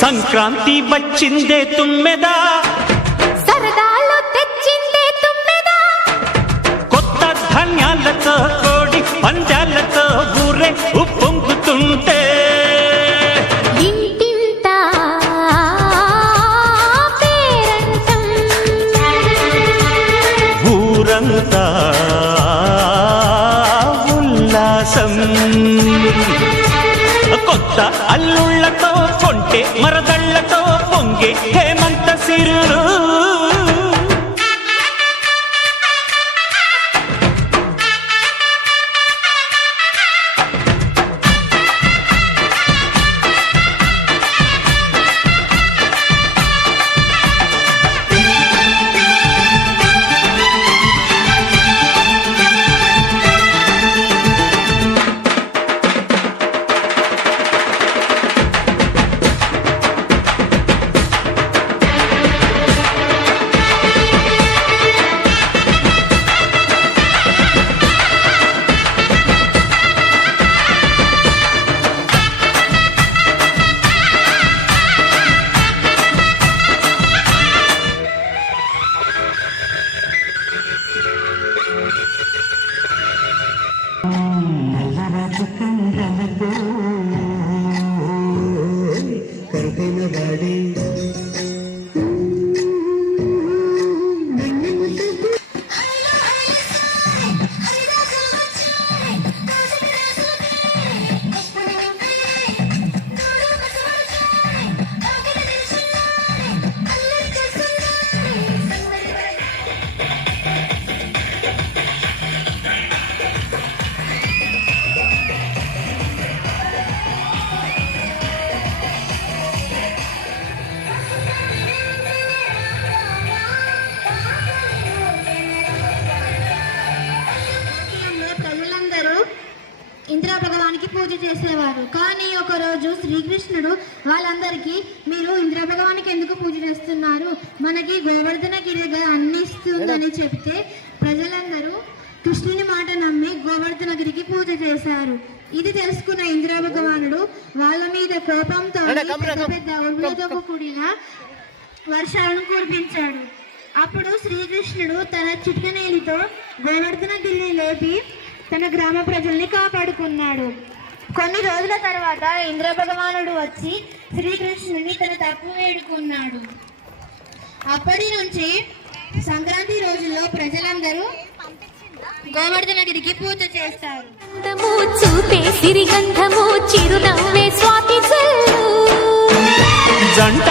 సంక్రాంతి వచ్చిందే తుమ్మెదా, సరదాలు తెచ్చిందే తుమ్మెదా, కొత్త ధాన్యాలతో కోడి పందాలతో ఊరే ఉప్పొంగుతుంటే ఇంటింట పేరంటం, ఊరంతా ఉల్లాసం. కొత్త అల్లుళ్లతో కొంటే మరదళ్లతో పొంగే హేమంత సిరులు. ఇంద్ర భగవానికి పూజ చేసేవారు. కానీ ఒకరోజు శ్రీకృష్ణుడు వాళ్ళందరికీ, మీరు ఇంద్ర భగవానికి ఎందుకు పూజ చేస్తున్నారు, మనకి గోవర్ధన గిరిగా అన్నిస్తుందని చెప్తే ప్రజలందరూ కృష్ణుని మాట నమ్మి గోవర్ధన గిరికి పూజ చేశారు. ఇది తెలుసుకున్న ఇంద్ర భగవానుడు వాళ్ళ మీద కోపంతో పెద్ద ఉరుములతో కూడిన వర్షాలను కురిపించాడు. అప్పుడు శ్రీకృష్ణుడు తన చిట్కనేలితో గోవర్ధన గిరిని లేపి తన గ్రామ ప్రజల్ని కాపాడుకున్నాడు. కొన్ని రోజుల తర్వాత ఇంద్ర భగవానుడు వచ్చి శ్రీకృష్ణుని తన తప్పు వేడుకున్నాడు. అప్పటి నుంచి సంక్రాంతి రోజుల్లో ప్రజలందరూ గోవర్ధనగిరికి పూజ చేస్తారు. చూపే సిరిగంధము చిరునవ్వే స్వాతి జంట